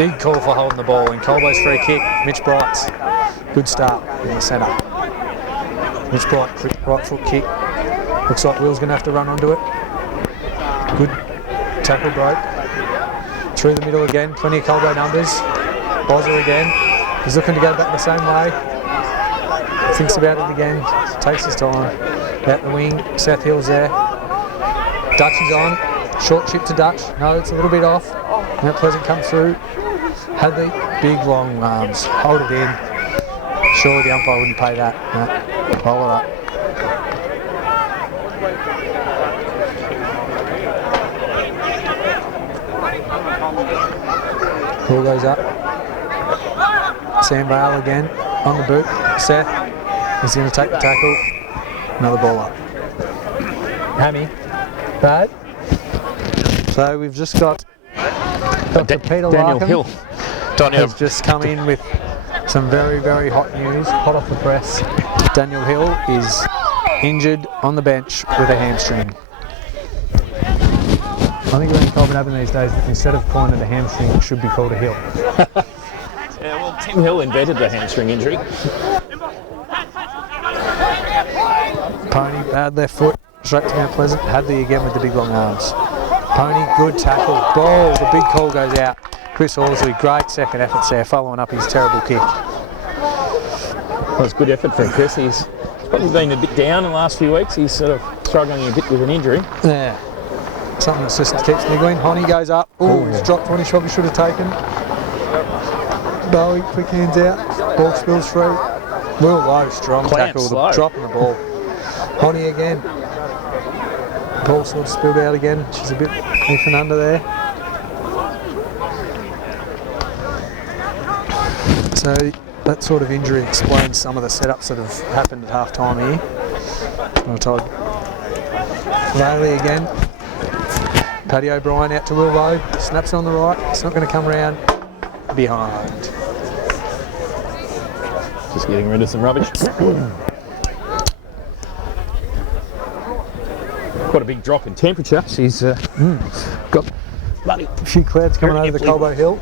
Big call for holding the ball in Colbo's free kick. Mitch Bright's good start in the centre. Mitch Bright, quick right foot kick. Looks like Will's going to have to run onto it. Good tackle break. Through the middle again, plenty of Colbo numbers. Bozza again. He's looking to go back the same way. Thinks about it again, takes his time. Out the wing, Seth Hill's there. Dutch is on. Short chip to Dutch. No, it's a little bit off. Mount Pleasant come through. Had the big long arms. Hold it in. Surely the umpire wouldn't pay that. No. Hold it up. Ball goes up. Sam Bale again on the boot. Seth is going to take the tackle. Another ball up. Hammy. Bad. So we've just got Dr. Peter Daniel Larkham Hill. has just come in with some very, very hot news, hot off the press. Daniel Hill is injured on the bench with a hamstring. I think we're in Colbo Avenue these days, instead of calling it a hamstring, it should be called a hill. Yeah, well, Tim Hill invented the hamstring injury. Pony, bad left foot, straight to Mount Pleasant. Hadley again with the big long arms. Pony, good tackle. Ball, the big call goes out. Chris Horsley, great second effort there, following up his terrible kick. Well, it's good effort from Chris. He's probably been a bit down in the last few weeks. He's sort of struggling a bit with an injury. Yeah, something that just keeps niggling. Honey goes up. Oh, he's dropped one he probably should have taken. Bowie, quick hands out. Ball spills through. Real low, strong tackle. Dropping the ball. Honey again. Ball sort of spilled out again. She's a bit even under there. So that sort of injury explains some of the setups that have happened at half time here. I'm told. Riley again. Paddy O'Brien out to Will Lowe. Snaps on the right. It's not going to come round. Behind. Just getting rid of some rubbish. Quite a big drop in temperature. She's got bloody a few clouds coming over the Colbo Hill.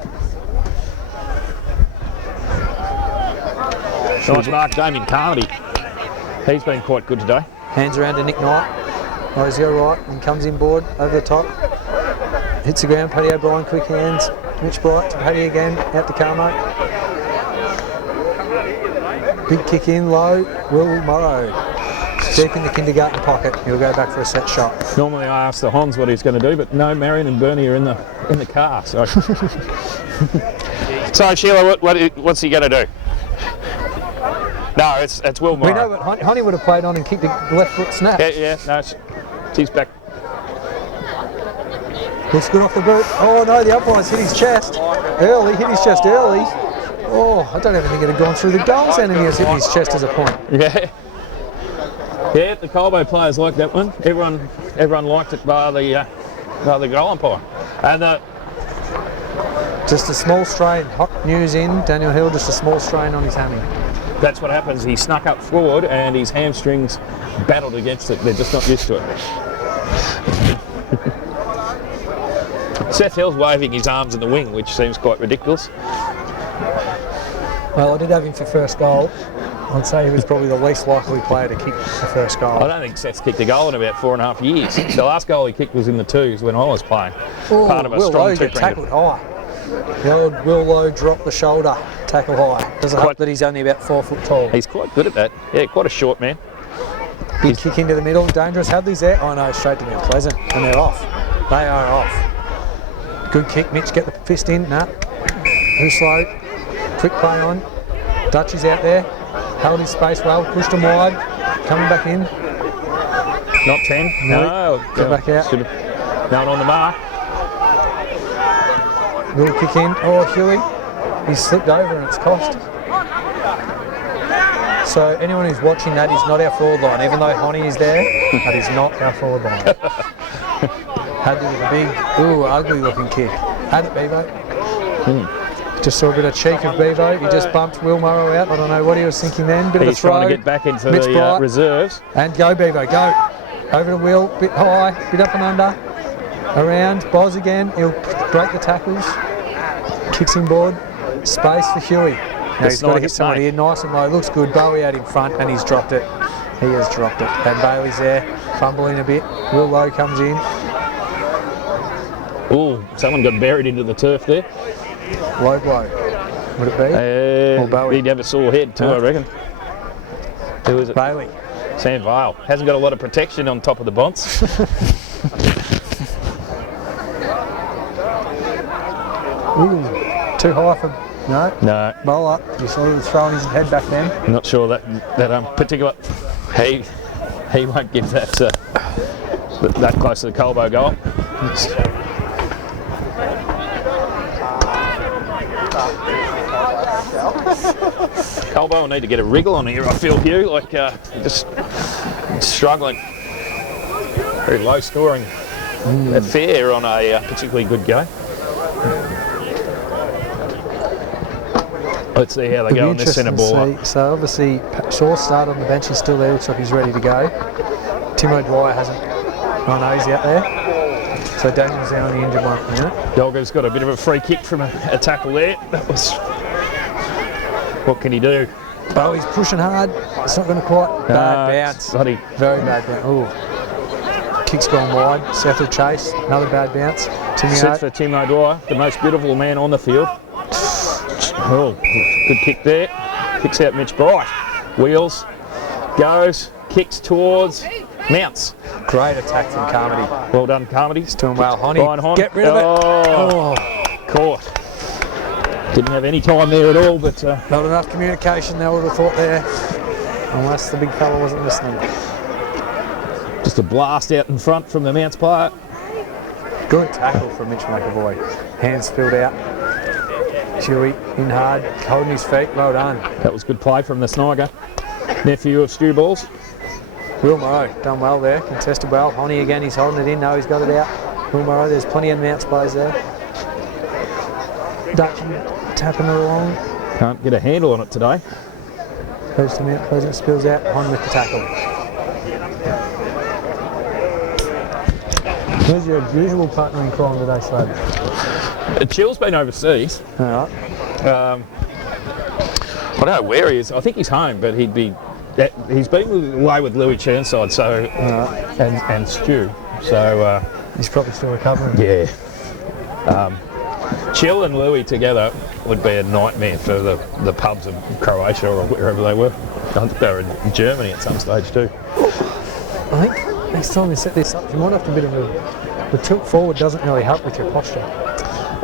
Nice mark, Damien Carmody. He's been quite good today. Hands around to Nick Knight. Ozio right and comes inboard over the top. Hits the ground. Paddy O'Brien, quick hands. Mitch Bright to Paddy again. Out to Carmo. Big kick in low. Will Morrow. Deep in the kindergarten pocket. He'll go back for a set shot. Normally I ask the Hons what he's going to do, but no, Marion and Bernie are in the car. So, so Sheila, what's he going to do? No, it's Will Morrow. We know what Honey would have played on and kicked the left foot snap. Yeah, no, she's back. Looks good off the boot. Oh no, the umpire's hit his chest early. Hit his chest early. Oh, I don't even think it had gone through the goal sound and he was hitting his chest as a point. Yeah. Yeah, the Colbo players liked that one. Everyone liked it by the goal umpire. And just a small strain. Hot news in. Daniel Hill, just a small strain on his hammy. That's what happens. He snuck up forward and his hamstrings battled against it. They're just not used to it. Seth Hill's waving his arms in the wing, which seems quite ridiculous. Well, I did have him for first goal. I'd say he was probably the least likely player to kick the first goal. I don't think Seth's kicked a goal in about 4.5 years. The last goal he kicked was in the twos when I was playing. Ooh, part of a Will strong Lowe two-pointer. tackled high. The old Will Lowe dropped the shoulder, tackle high. Doesn't help that he's only about 4 foot tall. He's quite good at that. Yeah, quite a short man. Big kick into the middle, dangerous. Hadley's there. Oh no, straight to Mount Pleasant, and they're off. They are off. Good kick, Mitch, get the fist in. Nah. Too slow. Quick play on. Dutch is out there. Held his space well, pushed him wide. Coming back in. Not 10. No. Get back out. No one on the mark. Little kick in. Oh, Huey. He's slipped over and it's cost. So anyone who's watching that is not our forward line. Even though Honey is there, that is not our forward line. Hadley with a big, ugly looking kick. Had it, Bevo. Just saw a bit of cheek of Bevo. He just bumped Will Morrow out. I don't know what he was thinking then. Bit of a throw. He's trying to get back into the reserves. And go, Bevo, go. Over to Will, bit high, bit up and under. Around, Boz again. He'll break the tackles. Kicks inboard. Space for Huey. Now he's got to hit someone here nice and low. Looks good. Bowie out in front and he's dropped it. He has dropped it. And Bailey's there, fumbling a bit. Will Lowe comes in. Oh, someone got buried into the turf there. Low blow. Would it be? Or Bowie? He'd have a sore head too, I reckon. Who is it? Bailey. Sam Vale. Hasn't got a lot of protection on top of the bonce. Ooh, too high for... No. Bowl up. You saw he was throwing his head back then. I'm not sure that particular... He won't give that that close to the Colbo goal. Colbo will need to get a wriggle on here, I feel, Hugh, like just struggling. Very low scoring affair on a particularly good game. Let's see how they go on this centre ball. So obviously Shaw started on the bench, he's still there, looks like he's ready to go. Timo Dwyer hasn't, he's out there. So Daniel's down on the injured one for a minute. Dogger's got a bit of a free kick from a tackle there. That was... What can he do? Bowie's pushing hard. It's not going to quite. Bad bounce. Very bad bounce. Ooh. Kick's gone wide. Seth will chase. Another bad bounce. Sits for Timo Dwyer, the most beautiful man on the field. Oh, good kick there. Kicks out Mitch Bright. Wheels. Goes. Kicks towards. Mounts. Great attack from Carmody. Well done, Carmody. He's doing well. Honey. Get rid of it. Oh. Caught. Didn't have any time there at all, but... Not enough communication, they would have thought there. Unless the big fella wasn't listening. Just a blast out in front from the Mounts player. Good tackle from Mitch McAvoy. Hands filled out. Chewy in hard, holding his feet. Well done. That was good play from the Sniger. Nephew of Stu Balls. Will Morrow done well there. Contested well. Honey again, he's holding it in. No, he's got it out. Will Morrow, there's plenty of Mounts plays there. Dutchy tapping it along. Can't get a handle on it today. Goes to Mount Pleasant, spills out. Hon with the tackle. Where's your usual partner in crime today, Slade? Chill's been overseas. All right. I don't know where he is. I think he's home, but he's been away with Louis Churnside, so and Stu. So he's probably still recovering. Yeah. Chill and Louis together would be a nightmare for the pubs of Croatia or wherever they were. I think they were in Germany at some stage too. I think next time you set this up, you might have to be a bit of the tilt forward doesn't really help with your posture.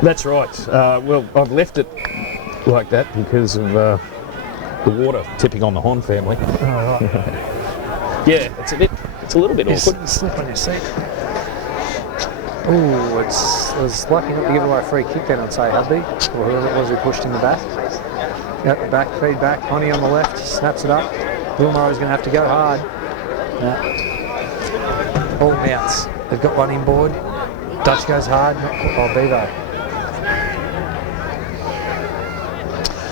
That's right. Well, I've left it like that because of the water tipping on the Hon family. Oh, right. Yeah, it's a little bit awkward. You slip on your seat. Ooh, it was lucky not to give away a free kick then, I'd say, Hubby, or whoever it was who pushed in the back. Out the back, feed back, Honey on the left, snaps it up. Will Murray's going to have to go hard. All Mounts. They've got one inboard. Dutch goes hard, Bevo.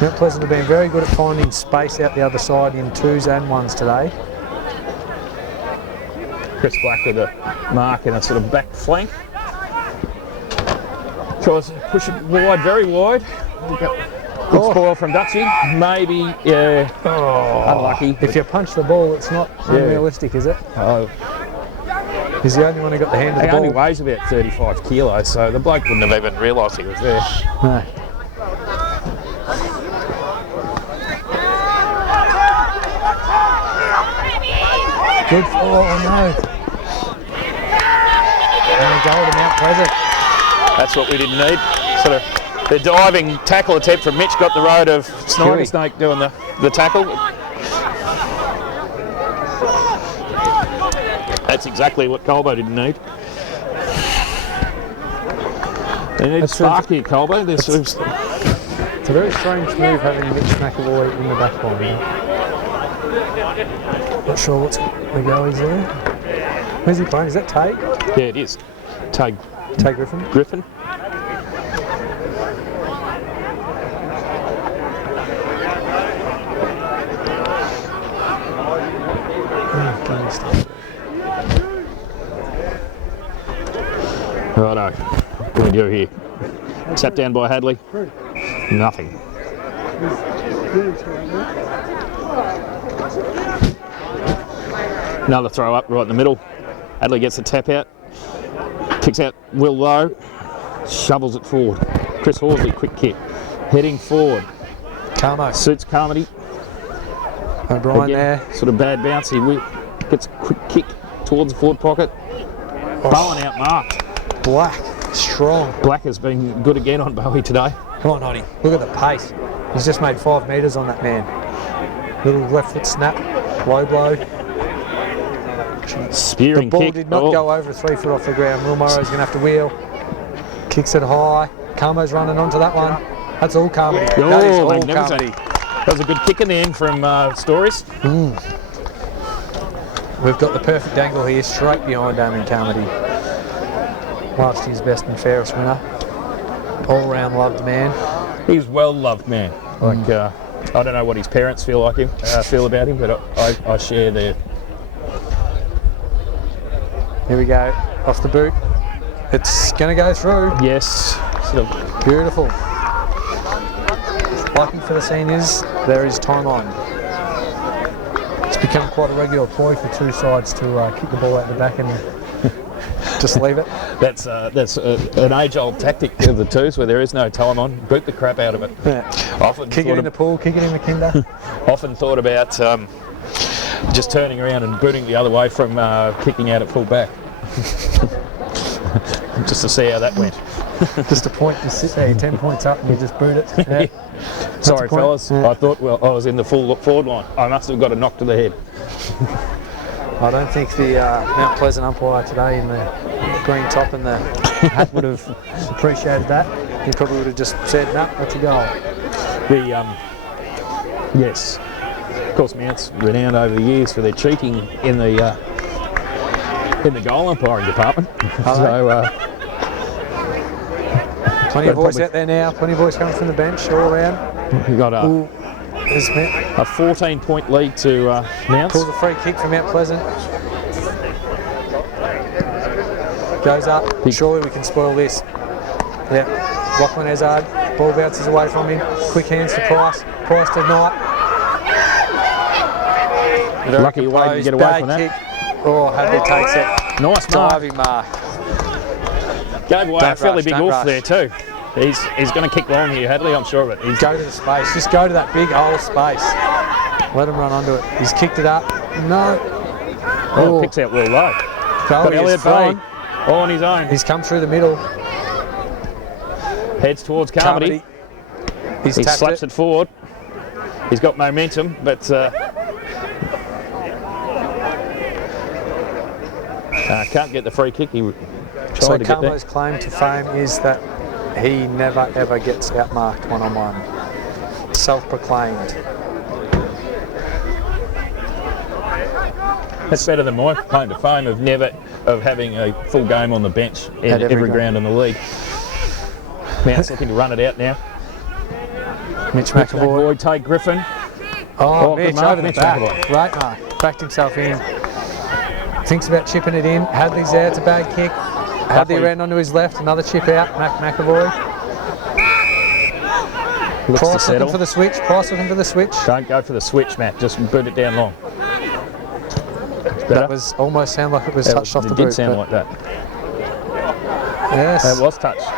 Mount Pleasant have been very good at finding space out the other side in twos and ones today. Chris Black with a mark and a sort of back flank. Tries to push it wide, very wide. Good spoil from Dutchy. Maybe, yeah. Unlucky. If you punch the ball, it's not unrealistic, is it? Oh. He's the only one who got the hand of the ball. He only weighs about 35 kilos, so the bloke wouldn't have even realised he was there. No. Good. Oh, no. And a goal to Mount Pleasant. That's what we didn't need. Sort of the diving tackle attempt from Mitch got the road of Snider Snake doing the tackle. That's exactly what Colbo didn't need. They need Sparky at Colbo. It's a very strange move having Mitch McAvoy in the back line. Not sure what's the go is there. Where's he playing? Is that Tay? Yeah, it is. Tay Griffin. Griffin. Righto. What do we do here? Tap down by Hadley. Nothing. Another throw up right in the middle. Adley gets the tap out. Kicks out Will Lowe. Shovels it forward. Chris Horsley, quick kick. Heading forward. Carmo. Suits Carmody. O'Brien Again, there. sort of bad bounce. He gets a quick kick towards the forward pocket. Bowen out marked. Black. Strong. Black has been good again on Bowie today. Come on, Hoddy. Look at the pace. He's just made 5 metres on that man. Little left foot snap. Low blow. Spearing The ball kick. did not go over 3 foot off the ground. Will Morrow's going to have to wheel. Kicks it high. Carmo's running onto that one. That's all Carmody. That is all magnificent. Carmody. That was a good kick in the end from Stories. We've got the perfect angle here, straight behind Damien Carmody. Last year's best and fairest winner. All round loved man. He's well loved man. Like I don't know what his parents feel about him, but I share their. Here we go, off the boot. It's going to go through. Yes, sort of Beautiful. Lucky for the seniors, there is time on. It's become quite a regular ploy for two sides to kick the ball out the back and just leave it. That's an age-old tactic of the twos where there is no time on. Boot the crap out of it. Yeah. Often Kick it in the pool, kick it in the kinder. Often thought about just turning around and booting the other way from kicking out at full back. Just to see how that went. Just a point, just sit there, 10 points up and you just boot it. Yeah. Sorry, point. fellas. Yeah. I thought, well, I was in the full forward line. I must have got a knock to the head. I don't think the Mount Pleasant umpire today in the green top and the hat would have appreciated that. He probably would have just said, no, that's a goal. Yes. Of course, Mount's renowned over the years for their cheating in the goal umpiring department. Plenty of boys out there now, plenty of boys coming from the bench all around. We got a 14-point lead to Mounts. Pulls a free kick from Mount Pleasant. Goes up. Surely we can spoil this. Yep. Lachlan Hazard. Ball bounces away from him. Quick hands to Price. Price to Knight. Lucky he waited to get away from that. Kick. Oh, Hadley takes it. Nice mark. Diving mark. Gave away a fairly big don't off rush. there too. He's going to kick long here, Hadley, I'm sure of it. Go to the space. Just go to that big hole of space. Let him run onto it. He's kicked it up. No. Oh, picks out Will Lowe. Got Elliot Bay all on his own. He's come through the middle. Heads towards Carmody. He He slaps it forward. He's got momentum, but can't get the free kick. He So tried to get there. Carmo's claim to fame is that he never ever gets outmarked one-on-one. Self-proclaimed. That's better than my claim to fame of having a full game on the bench in At every every game. ground in the league. Mount's looking to run it out now. Mitch McAvoy. Take Griffin. Oh, good Mitch mark, over the Mitch back. McAvoy. Great mark. Backed himself in. Thinks about chipping it in. Hadley's there. It's a bad kick. Hadley ran onto his left. Another chip out. Looks McAvoy. to Price looking settle. for the switch. Price looking for the switch. Don't go for the switch, Matt. Just boot it down long. That was almost sound like it was touched off the boot. It did sound like that. Yes. It was touched.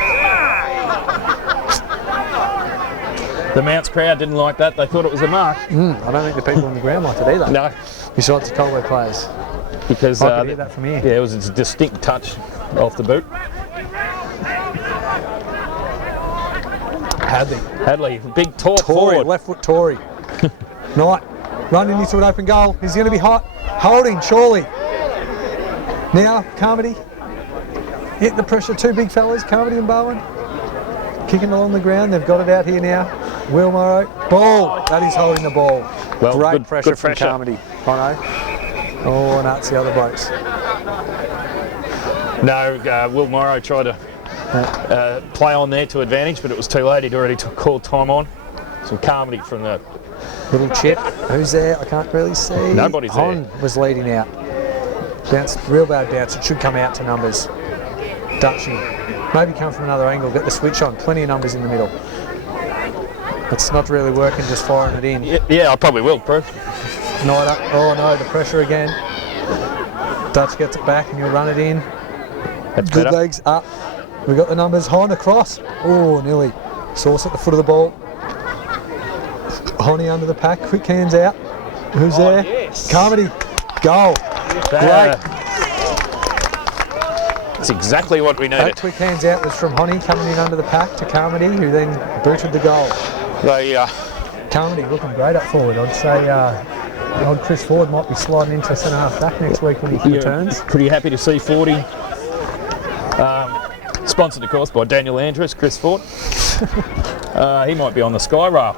The Mounts crowd didn't like that. They thought it was a mark. I don't think the people on the ground liked it either. No, Besides the Colbo players. because I could hear that from here. yeah, it was a distinct touch off the boot. Hadley, big torque Tory, forward. left foot Tory. Knight running into an open goal. He's going to be hot. Holding, surely. Now, Carmody. Hit the pressure. Two big fellas, Carmody and Bowen. Kicking along the ground. They've got it out here now. Will Morrow. Ball. That is holding the ball. Well, Great good pressure from pressure. Carmody. I know. Oh, and that's the other blokes. No, Will Morrow tried to play on there to advantage, but it was too late. He'd already called time on. Some Carmody from the... Little chip. Who's there? I can't really see. Nobody's there. Hon was leading out. Bounce, real bad bounce. It should come out to numbers. Dutchy. Maybe come from another angle. Get the switch on. Plenty of numbers in the middle. It's not really working, just firing it in. Yeah, I probably will, bro. Oh no, the pressure again. Dutch gets it back and you'll run it in. That's Good better. legs up. We've got the numbers. Hon across. Oh, nearly. Sauce at the foot of the ball. Honey under the pack. Quick hands out. Who's there? Yes. Carmody. Goal. Great. That's exactly what we That needed. quick hands out was from Honey coming in under the pack to Carmody, who then booted the goal. Carmody looking great up forward. I'd say old Chris Ford might be sliding into centre half back next week when he returns. Pretty happy to see 40. Sponsored, of course, by Daniel Andrews, Chris Ford. He might be on the sky rail.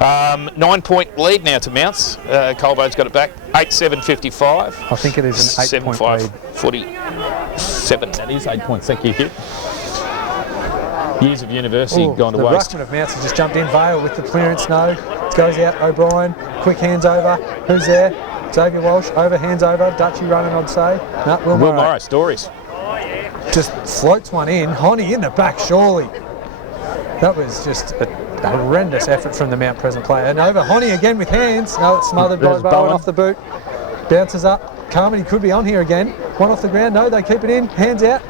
9-point lead now to Mounts. Colbo's got it back. 8-7-55. I think it is an 8-point lead. 47. That is 8 points. Thank you, Hugh. Years of university gone to the waste. ruckman of Mounts has just jumped in. Vale with the clearance. No. It goes out. O'Brien. Quick hands over. Who's there? Xavier Walsh. Over. Hands over. Dutchy running, I'd say. No, Will Morrow. Stories. Just floats one in. Honey in the back, surely. That was just a horrendous effort from the Mount Pleasant player. And over Honey again with hands. No, it's smothered by Bowen off the boot. Bounces up. Carmody could be on here again. One off the ground. No, they keep it in. Hands out.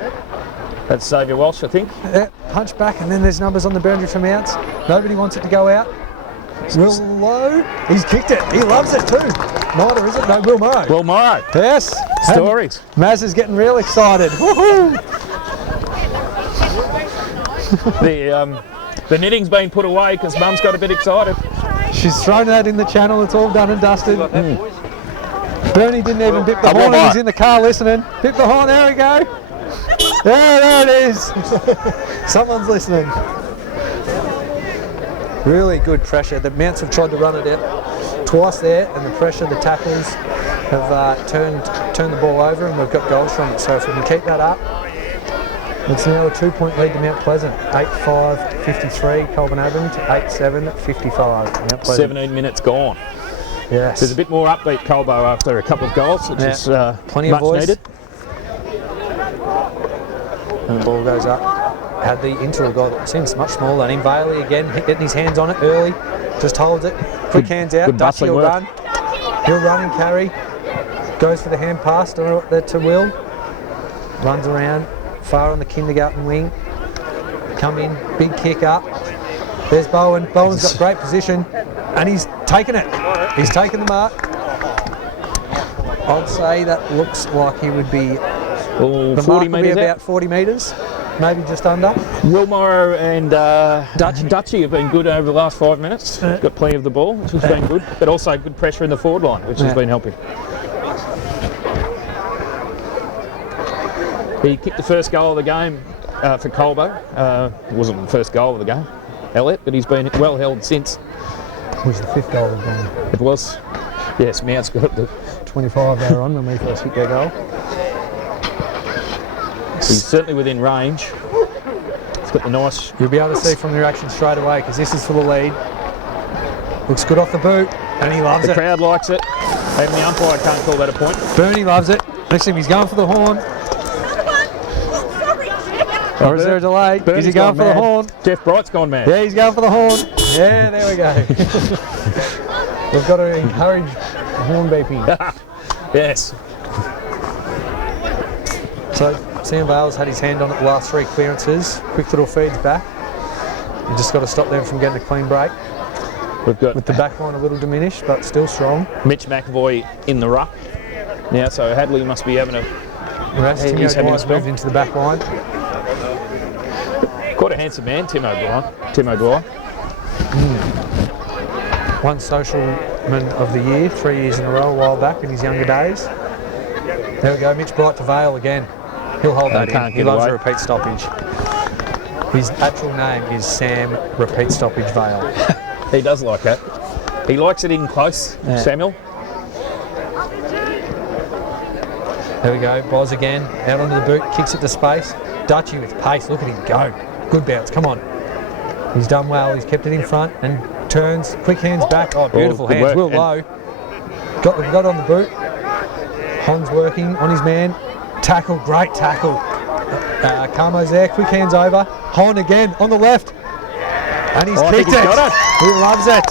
That's Xavier Walsh, I think. Yeah, punch back, and then there's numbers on the boundary from Mounts. Nobody wants it to go out. Will Lowe. He's kicked it. He loves it too. Neither is it. No, Will Morrow. Will Morrow. Yes. Stories. Maz is getting real excited. Woohoo! The knitting's been put away because Mum's got a bit excited. She's thrown that in the channel. It's all done and dusted. Bernie didn't even bip the horn. He's in the car listening. Bip the horn. There we go. There it is. Someone's listening. Really good pressure. The Mounts have tried to run it out twice there, and the pressure, the tackles have turned the ball over, and we've got goals from it. So if we can keep that up, it's now a 2-point lead to Mount Pleasant. 8-5-53 Colburn Avenue to 8-7-55 Mount Pleasant. 17 minutes gone. Yes. There's a bit more upbeat Colbo after a couple of goals, which is plenty much of voice. needed. And the ball goes up. Had the Intel got seems much smaller than him. Bailey again getting his hands on it early. Just holds it. Quick hands out. Dutch will run. He'll run and carry. Goes for the hand pass to Will. Runs around. Far on the kindergarten wing. Come in. Big kick up. There's Bowen. Bowen's got great position. And he's taken it. He's taken the mark. I'd say that looks like he would be... the 40 mark will be about 40 metres. Maybe just under. Will Morrow and Dutchy have been good over the last 5 minutes. Got plenty of the ball, which has been good, but also good pressure in the forward line, which has been helping. He kicked the first goal of the game for Colbo. It wasn't the first goal of the game, Elliot, but he's been well held since. It was the 5th goal of the game. It was. Yes, Mount's got the 25 they were on when we first hit their goal. He's certainly within range. He's got the nice... You'll be able to see from the reaction straight away because this is for the lead. Looks good off the boot and he loves it. The crowd likes it. Even the umpire can't call that a point. Bernie loves it. Listen, he's going for the horn. Or is there a delay? Is he going for the horn? Jeff Bright's gone mad. Yeah, he's going for the horn. Yeah, there we go. We've got to encourage horn beeping. Yes. So Sam Bales had his hand on it the last 3 clearances. Quick little feeds back. You just got to stop them from getting a clean break. We've got with the back line a little diminished, but still strong. Mitch McAvoy in the ruck now, so Hadley must be having a... He's moved into the back line. Quite a handsome man, Tim O'Dwyer. One socialman of the year, 3 years in a row, a while back in his younger days. There we go, Mitch Bright to Vale again. He'll hold that in. He loves a repeat stoppage. His actual name is Sam Repeat Stoppage Vale. He does like that. He likes it in close, Samuel. There we go, Boz again, out onto the boot, kicks it to space. Dutchy with pace, look at him go. Good bounce, come on. He's done well, he's kept it in front and turns, quick hands back. Oh, beautiful hands, Will Lowe. Got on the boot. Hon's working on his man. Tackle, great tackle. Carmo's there, quick hands over. Hon again on the left. And he's I think kicked he's it. got it. He loves it.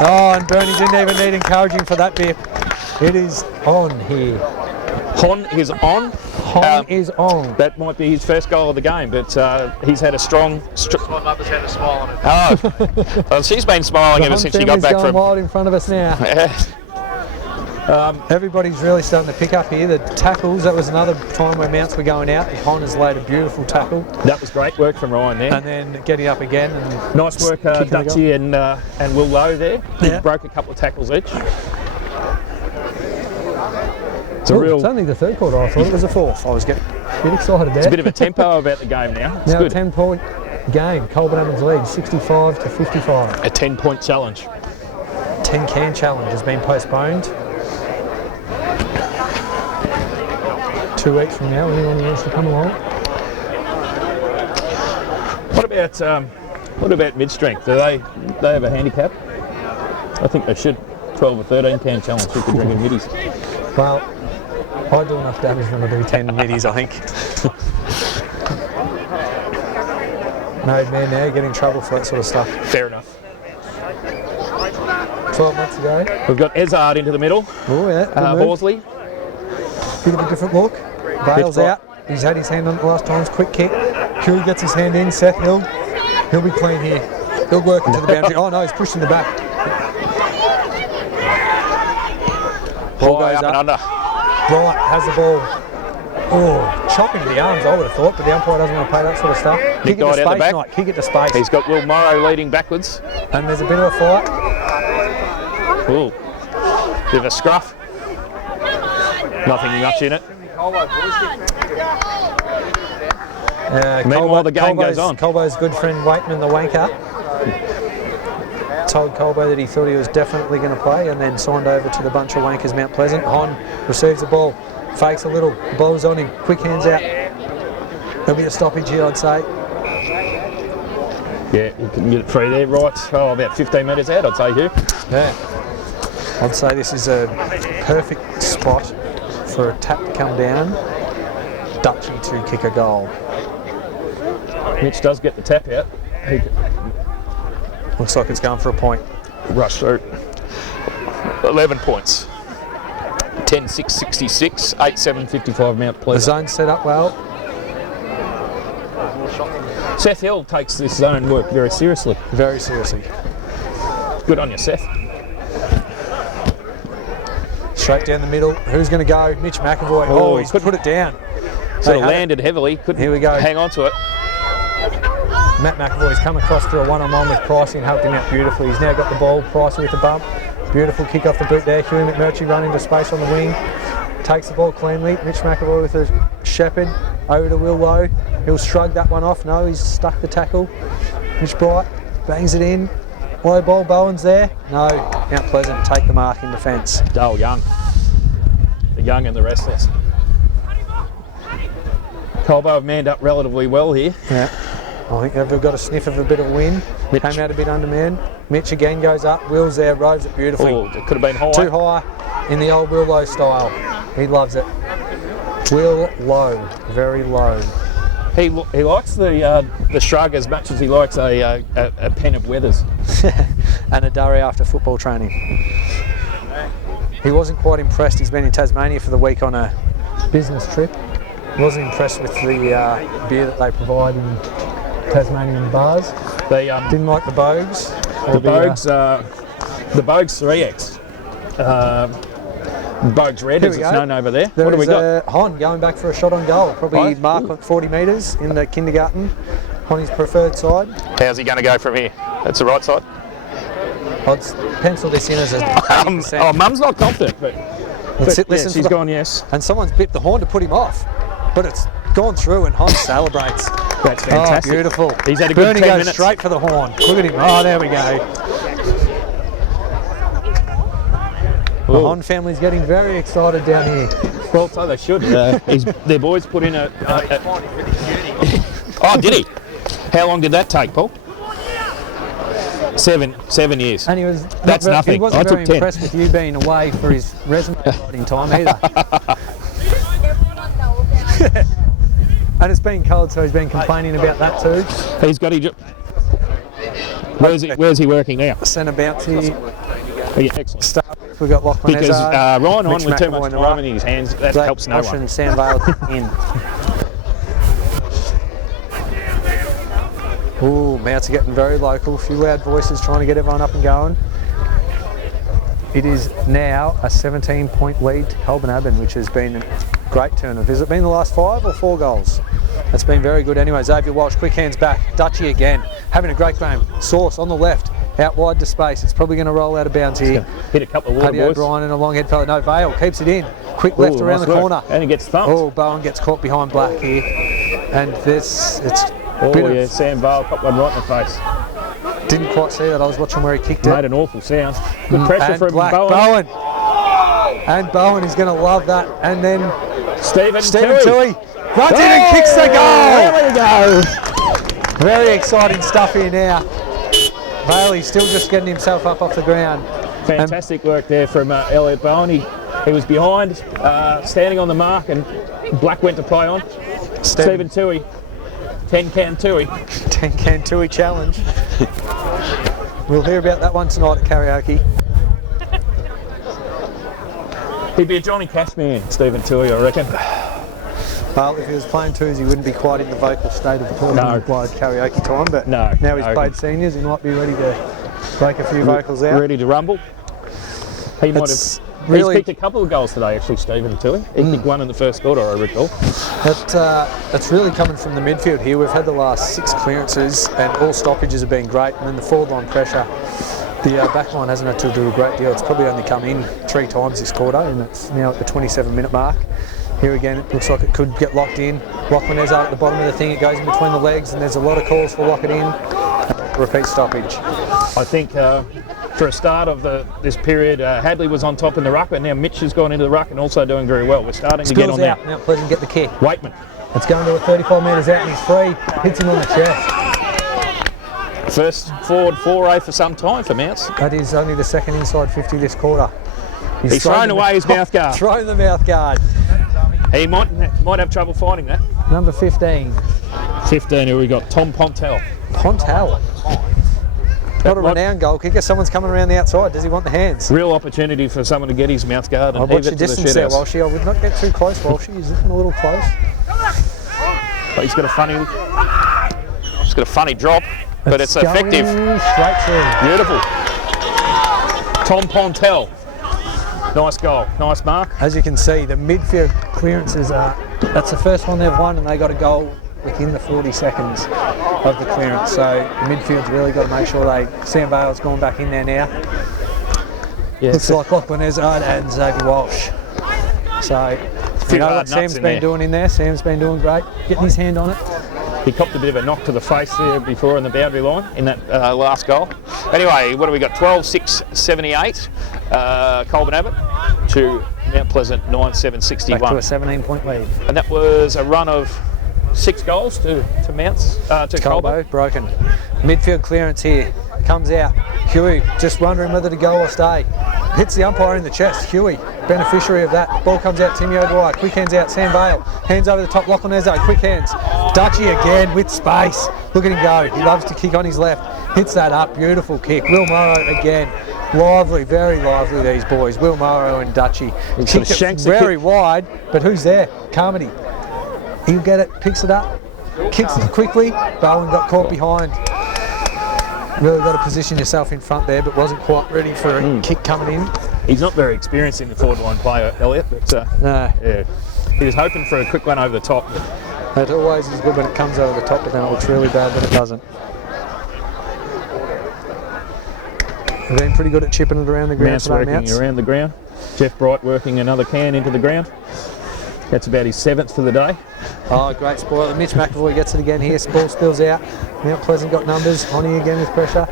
Oh, and Bernie didn't even need encouraging for that bit. It is on here. Hon is on. Hon is on. That might be his first goal of the game, but he's had a strong. My mother's had a smile on her. Oh, well, she's been smiling ever since she got back going from. wild in front of us now. Everybody's really starting to pick up here. The tackles, that was another time where Mounts were going out. And Hon has laid a beautiful tackle. That was great work from Ryan there. And then getting up again. And Nice work, kicking the Dutchie and Will Lowe there. He Yeah. broke a couple of tackles each. It's a Ooh, real. it's only the third quarter. I thought it was the fourth. I was getting a bit excited there. It's a bit of a tempo about the game now. It's Now good. a 10-point game. Colbo Evans lead 65 to 55. A 10-point challenge. 10 can challenge has been postponed. 2 weeks from now, anyone who wants to come along. What about mid-strength? Do they have a handicap? I think they should. 12 or 13 can challenge. Who could bring in middies? Well, I do enough damage when I do 10 middies, I think. Made man now, get in trouble for that sort of stuff. Fair enough. 12 months ago. We've got Ezard into the middle. Oh yeah, good move. Horsley. Bit of a different look. Bale's out. He's had his hand on it the last times. Quick kick. Huey gets his hand in. Seth Hill. He'll be clean here. He'll work into the boundary. Oh no, he's pushing the back. Ball High goes up and up. under. Bryant has the ball. Oh, chop into the arms, I would have thought, but the umpire doesn't want to play that sort of stuff. Kick it to died out the space, back. Knight. Kick it to space. He's got Will Morrow leading backwards. And there's a bit of a fight. Ooh. Bit of a scruff. Nothing much in it. Meanwhile, the game goes on. Colbo's good friend Waitman, the wanker, told Colbo that he thought he was definitely going to play and then signed over to the bunch of wankers Mount Pleasant. Hon receives the ball, fakes a little, ball's on him, quick hands out. There'll be a stoppage here, I'd say. Yeah, you can get it free there, right? Oh, about 15 metres out, I'd say, Hugh. Yeah. I'd say this is a perfect spot for a tap to come down, Dutchie to kick a goal. Mitch does get the tap out. He Looks like it's going for a point. rush through. 11 points. 10-6-66, 8-7-55 Mount The Pleasant. zone's set up well. Seth Hill takes this zone work very seriously. Very seriously. Good on you, Seth. Straight down the middle. Who's going to go? Mitch McAvoy. Oh, he's put it down. Sort of Hey, landed heavily, couldn't Here we go. hang on to it. Matt McAvoy's come across for a one-on-one with Pricey and helped him out beautifully. He's now got the ball. Pricey with the bump. Beautiful kick off the boot there. Huey McMurtry running into space on the wing. Takes the ball cleanly. Mitch McAvoy with a shepherd over to Will Lowe. He'll shrug that one off. No, he's stuck the tackle. Mitch Bright bangs it in. Low ball. Bowen's there. No. Mount Pleasant take the mark in defence. Oh, Young. The Young and the Restless. Colbo have manned up relatively well here. Yeah. I think they've got a sniff of a bit of wind. Mitch. Came out a bit undermanned. Mitch again goes up. Will's there, roves it beautifully. Oh, it could have been high. Too high in the old Will Lowe style. He loves it. Will Lowe, very low. He likes the shrug as much as he likes a pen of Weathers. And a durry after football training. He wasn't quite impressed. He's been in Tasmania for the week on a business trip. Wasn't impressed with the beer that they provide in Tasmanian bars. They Didn't like the Bogues. the Bogues 3X. Bogues Red, Here as we it's go. known over there. There What do we is, got? Hon going back for a shot on goal. Probably Right. mark Ooh. on 40 metres in the kindergarten on his preferred side. How's he going to go from here? That's the right side. I'd pencil this in as a 80%. Oh, Mum's not confident, but Let's yeah, listen she's for the, gone yes. and someone's bit the horn to put him off, but it's gone through and Hon celebrates. That's fantastic. Oh, beautiful. He's had a good Bernie 10 goes minutes. straight for the horn. Look at him. Oh, there we go. The Ooh. Hon family's getting very excited down here. Well, so they should. Their boys put in a oh, did he? How long did that take, Paul? 7 years. And he was That's nothing. He wasn't I took very 10. impressed with you being away for his resume writing time either. And it's been cold, so he's been complaining about that too. He's got his. Where's he working now? Centre bounce here. Oh, yeah, excellent. Start. We've got Lachlan Because Ezard, Ryan on Mitch with too McAvoy much in the time ruck. in his hands, that Blake helps no Bosch one. and Sam Vale in. Ooh, Mounts are getting very local. A few loud voices trying to get everyone up and going. It is now a 17-point lead to Colbo, which has been a great turn of. Has it been the last 5 or 4 goals? It's been very good anyway. Xavier Walsh, quick hands back. Dutchy again, having a great game. Sauce on the left, out wide to space. It's probably going to roll out of bounds here. Hit a couple of water Paddy boys. O'Brien and a long head fella. No, Vale keeps it in. Quick left around nice the work. corner. And he gets thumped. Oh, Bowen gets caught behind Black here. And this, it's Sam Vale got one right in the face. Didn't quite see that. I was watching where he kicked Made it. an awful sound. Good pressure And from Black, Bowen. And Bowen is going to love that. And then Stephen Tui runs in and kicks the goal. There we go. Very exciting stuff here now. Bailey's still just getting himself up off the ground. Fantastic work there from Elliot Bowen. He was behind, standing on the mark, and Black went to play on. Stephen Tui, 10-can Tui. 10-can Tui challenge. We'll hear about that one tonight at karaoke. He'd be a Johnny Cash man, Stephen Tui, I reckon. Well, if he was playing twos, he wouldn't be quite in the vocal state of talking implied karaoke time, but now he's played seniors, he might be ready to break a few vocals out. Ready to rumble. He might have. He's kicked a couple of goals today, actually, Stephen Tui. He kicked one in the first quarter, I recall. It's really coming from the midfield here. We've had the last 6 clearances and all stoppages have been great, and then the forward line pressure. The back line hasn't had to do a great deal. It's probably only come in 3 times this quarter, and it's now at the 27-minute mark. Here again, it looks like it could get locked in. Lachlan Ezard at the bottom of the thing, it goes in between the legs, and there's a lot of calls for lock it in. Repeat stoppage. I think for a start of this period, Hadley was on top in the ruck, but now Mitch has gone into the ruck and also doing very well. We're starting to get on out. there. Now Pleasant get the kick. Waitman. It's going to a 35 metres out and he's free. Hits him on the chest. First forward foray for some time for Mounts. That is only the second inside 50 this quarter. He's thrown away his mouth guard. Thrown the mouth guard. He might have trouble finding that. Number 15. 15, who we got? Tom Pontel. Pontel. Not a renowned goal kicker. Someone's coming around the outside. Does he want the hands? Real opportunity for someone to get his mouth guard and watch heave your it to the distance there, shithouse. Walshy. I would not get too close, Walshy. He's looking a little close. But he's got a funny drop, but it's effective. Straight through. Beautiful. Tom Pontel. Nice goal, nice mark. As you can see, the midfield clearances that's the first one they've won, and they got a goal within the 40 seconds of the clearance. So the midfield's really got to make sure Sam Vale's gone back in there now. Yeah, looks like Lachlan Ezard and Xavier Walsh. So you know what Sam's been doing in there. Sam's been doing great, getting his hand on it. He copped a bit of a knock to the face there before on the boundary line in that last goal. Anyway, what do we got? 12-6-78, Colbo Abbott to Mount Pleasant 9-7-61. Back to a 17-point lead. And that was a run of 6 goals to Mounts, to Colbo. Broken. Midfield clearance here. Comes out. Huey just wondering whether to go or stay. Hits the umpire in the chest. Huey, beneficiary of that. Ball comes out. Timmy O'Dwyer. Quick hands out. Sam Vale. Hands over the top. Lachlan Ezard. Quick hands. Dutchy again with space. Look at him go. He loves to kick on his left. Hits that up. Beautiful kick. Will Morrow again. Lively, very lively, these boys. Will Morrow and Dutchy. Kicked it very wide, but who's there? Carmody. He'll get it. Picks it up. Kicks it quickly. Bowen got caught behind. Really got to position yourself in front there, but wasn't quite ready for a kick coming in. He's not very experienced in the forward line play, Elliot, but no. Yeah, he was hoping for a quick one over the top. That always is good when it comes over the top, but then it looks really bad when it doesn't. They've been pretty good at chipping it around the ground. Mounts working around the ground. Jeff Bright working another can into the ground. That's about his 7th for the day. Oh, great spoiler. Mitch McAvoy gets it again here. Ball spills out. Mount Pleasant got numbers. Honey again with pressure.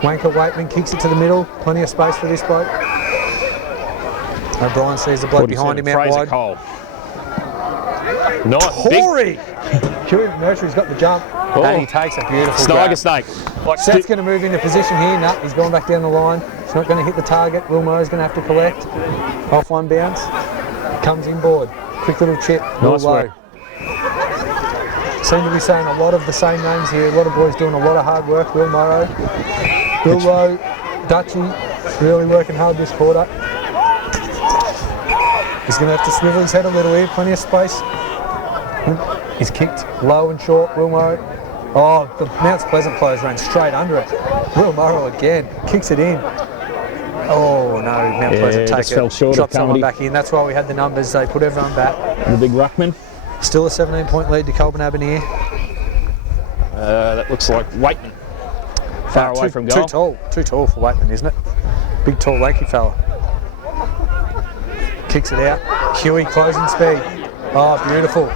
Wanker Waitman kicks it to the middle. Plenty of space for this bloke. O'Brien sees the bloke behind him out Fraser wide. Cole. Nice. Tory! Huey Nursery's got the jump. Oh. And he takes a beautiful Sniger grab. snake. Seth's going to move into position here. No, he's gone back down the line. He's not going to hit the target. Will Murray's going to have to collect. Off one bounce. Comes inboard. Quick little chip. Nice work. Seem to be saying a lot of the same names here. A lot of boys doing a lot of hard work. Will Morrow, Will Lowe, Dutchy, really working hard this quarter. He's going to have to swivel his head a little here. Plenty of space. He's kicked low and short. Will Morrow. Oh, the Mount Pleasant players ran straight under it. Will Morrow again kicks it in. Oh no, Mount Pleasant take fell short, drop someone back in. That's why we had the numbers. They put everyone back. The big ruckman. Still a 17-point lead to Colbo here. That looks like Waitman. Far away from goal. Too tall for Waitman, isn't it? Big, tall, lanky fella. Kicks it out. Huey closing speed. Oh, beautiful.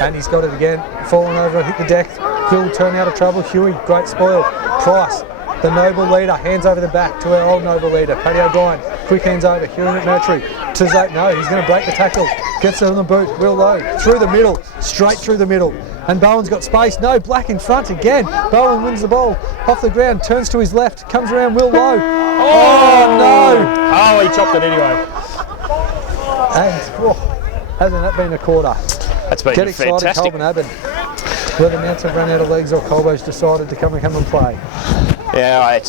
And he's got it again. Falling over, hit the deck. Hill turn out of trouble. Huey, great spoil. Price, the noble leader, hands over the back to our old noble leader, Paddy O'Brien. Quick hands over. Huey McMurtry to Zach. No, he's going to break the tackle. Gets it on the boot. Will Lowe through the middle, straight through the middle. And Bowen's got space. No, Black in front again. Bowen wins the ball off the ground, turns to his left, comes around Will Lowe. Oh no! Oh, he chopped it anyway. And hasn't that been a quarter? That's been Get excited, fantastic. Colbo. Whether Mounts have run out of legs or Colbo's decided to come and play. Yeah,